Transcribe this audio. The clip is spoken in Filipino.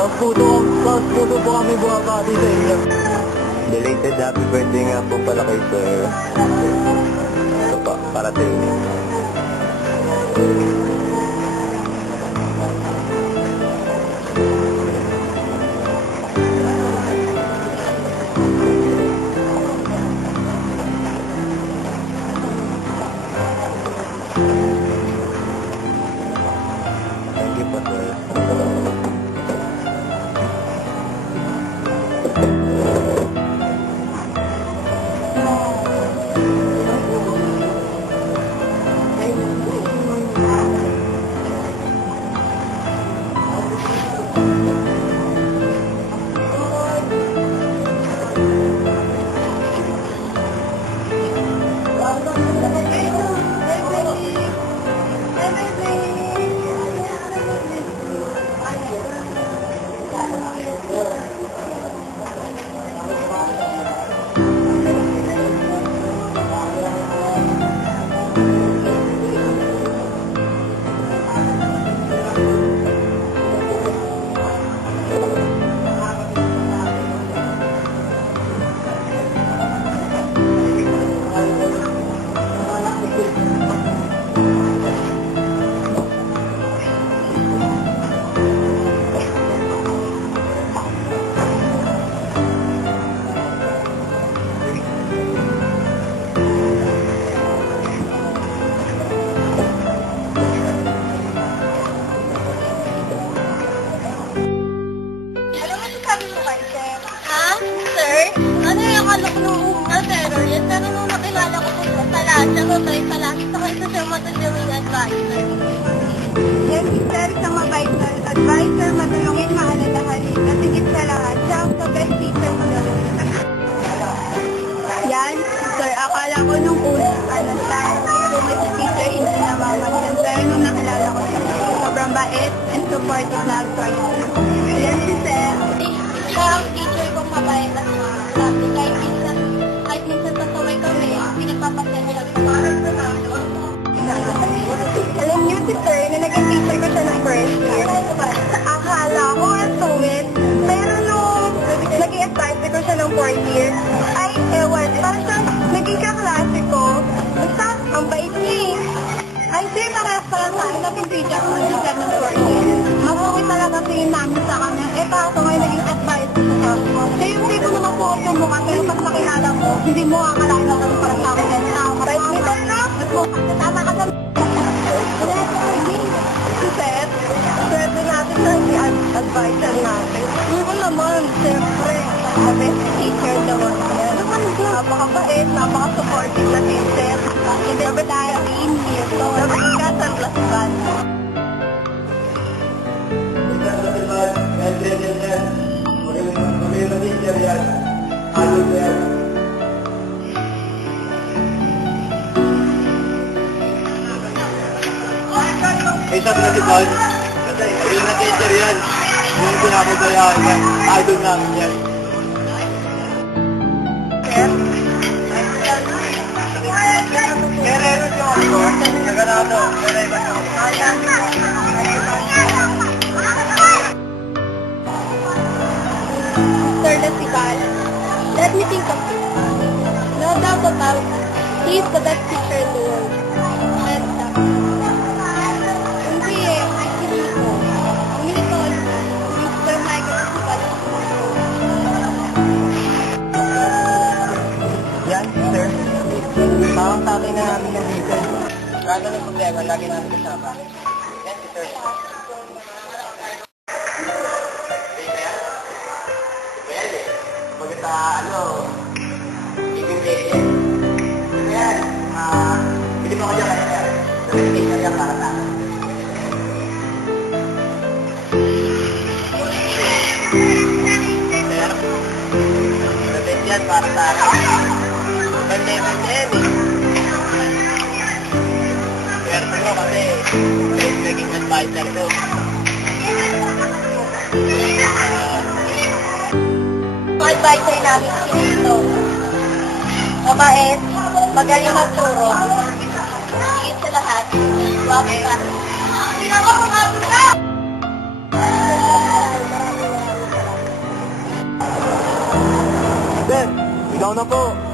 Tapos puto po kami buwabati sa inyo. Belated happy birthday nga po pala kay sir. Ito pa, para sa inyo. Thank you po, sir. Yan, sir, isang mabait na advisor, matulungin, maalalahanin, at higit sa lahat, siya ang best teacher mo na. Yan, sir, akala ko nung una, kung may teacher, hindi namamagitan, pero nung nakilala ko siya, sobrang bait and supportive na advisor. Yan si sir. Siya ang teacher kong mabait at marami. Kahit minsan pasaway kami, pinagpapasya niya lang sa Alam niyo si sir, na naging teacher ko siya ng first year. Akala ko ang sungit, pero nung naging advisor ko siya ng fourth year, ay ewan, parang siya naging kaklase ko. Basta, ang bait niya eh. Ay sir, parang sa akin naging teacher ko ng teacher ng fourth year. Mabuhay talaga tingin namin sa kanya. Eh kaso ngayon naging advisor ko siya. Siya yung tipo naman po yung mukha, pero pag nakilala mo, hindi mo akalain na parang sa akin. Bait nito na? Tama ka sa swerte natin na i-advisor natin. Ano naman, siyempre, ang best teacher naman yan. Napakabait, napaka-supportive na teacher. Dapat tayo in-here. Dapat ikasan plasban. Magaling na teacher yan. Ano yan? Isa na si Paul. Magaling na teacher yan. Yung pinapabayaan yan. Idol namin yan. Guerrero siya ako. Naganado. Guerrero siya Sir Lasival, let me think of it. No doubt about it. He is the best teacher in the world. And, hindi eh, hindi ko. Hindi ko, Mr. Michael Lasival. Yan, sir. Parang tatay na namin ng vehicle. Kaya ng problema, lagi namin kasama. Yan, sir. Ayan, hindi mo ko dyan kaya. Sabi ko yan para sa akin. Sir, sabi yan para sa akin. Banda yan eh. Swerte mo kasi naging advisor ko. Advisor namin si Nito. Mabait, magaling magturo. Higit sa lahat, wapo ka. Trabaho na po.